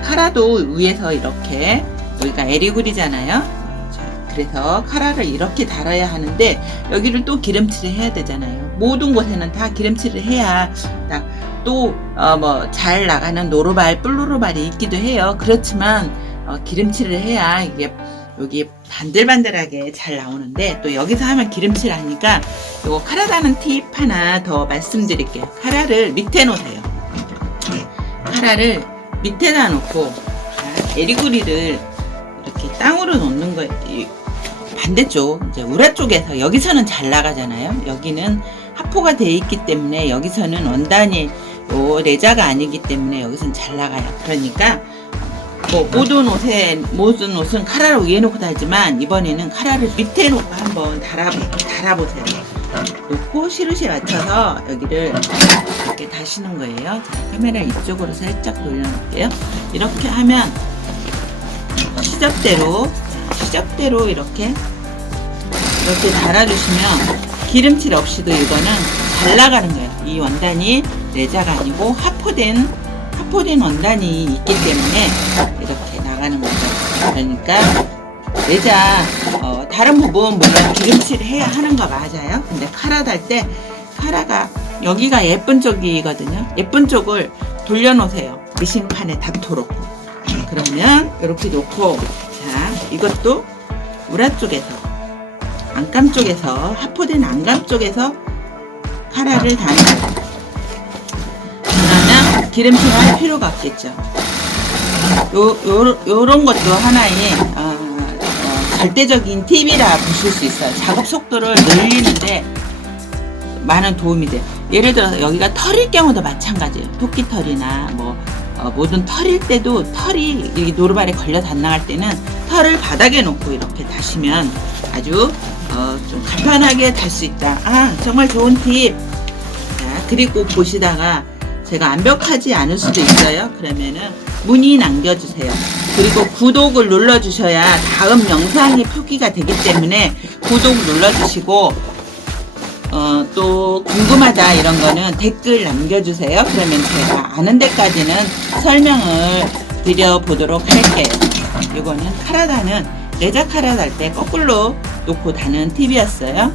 카라도 위에서 이렇게 여기가 에리굴이잖아요. 자, 그래서 카라를 이렇게 달아야 하는데 여기를 또 기름칠을 해야 되잖아요. 모든 곳에는 다 기름칠을 해야 또뭐 잘 나가는 노루발, 뿔노루발이 있기도 해요. 그렇지만 어, 기름칠을 해야 이게 여기 반들반들하게 잘 나오는데 또 여기서 하면 기름칠 하니까 요거 카라 다는 팁 하나 더 말씀드릴게요. 카라를 밑에 놓으세요. 카라를 밑에다 놓고 자, 에리구리를 이렇게 땅으로 놓는 거예요. 이 반대쪽 이제 우라 쪽에서 여기서는 잘 나가잖아요. 여기는 하포가 돼 있기 때문에 여기서는 원단이 요 레자가 아니기 때문에 여기서는 잘 나가요. 그러니까 뭐 모든 옷에 모든 옷은 카라를 위에 놓고 달지만 이번에는 카라를 밑에 놓고 한번 달아 달아보세요. 놓고 시루시에 맞춰서 여기를 이렇게 다시는 거예요. 자, 카메라 이쪽으로 살짝 돌려놓을게요. 이렇게 하면 시접대로 시접대로 이렇게 이렇게 달아주시면 기름칠 없이도 이거는 잘 나가는 거예요. 이 원단이 레자가 아니고 하포된 하포된 원단이 있기 때문에 이렇게 나가는 거죠. 그러니까 레자 어, 다른 부분 물론 기름칠을 해야 하는 거 맞아요. 근데 카라 달 때 카라가 여기가 예쁜 쪽이거든요. 예쁜 쪽을 돌려놓으세요. 미싱판에 닿도록. 그러면 이렇게 놓고 자 이것도 우라 쪽에서 안감 쪽에서 하포된 안감 쪽에서 카라를 다는. 그러면 기름칠 할 필요가 없겠죠. 요, 요, 요런 것도 하나의 어, 어, 절대적인 팁이라 보실 수 있어요. 작업 속도를 늘리는데 많은 도움이 돼요. 예를 들어서 여기가 털일 경우도 마찬가지예요. 토끼털이나 뭐 어, 모든 털일 때도 털이 이 노루발에 걸려 닿나갈 때는 털을 바닥에 놓고 이렇게 다시면 아주 어, 좀 간편하게 달 수 있다. 아 정말 좋은 팁. 자, 그리고 보시다가 제가 완벽하지 않을 수도 있어요. 그러면은 문의 남겨주세요. 그리고 구독을 눌러주셔야 다음 영상이 표기가 되기 때문에 구독 눌러주시고 어, 또 궁금하다 이런 거는 댓글 남겨주세요. 그러면 제가 아는 데까지는 설명을 드려보도록 할게요. 이거는 카라다는 레자 카라 달때 거꾸로 놓고 다는 팁이었어요.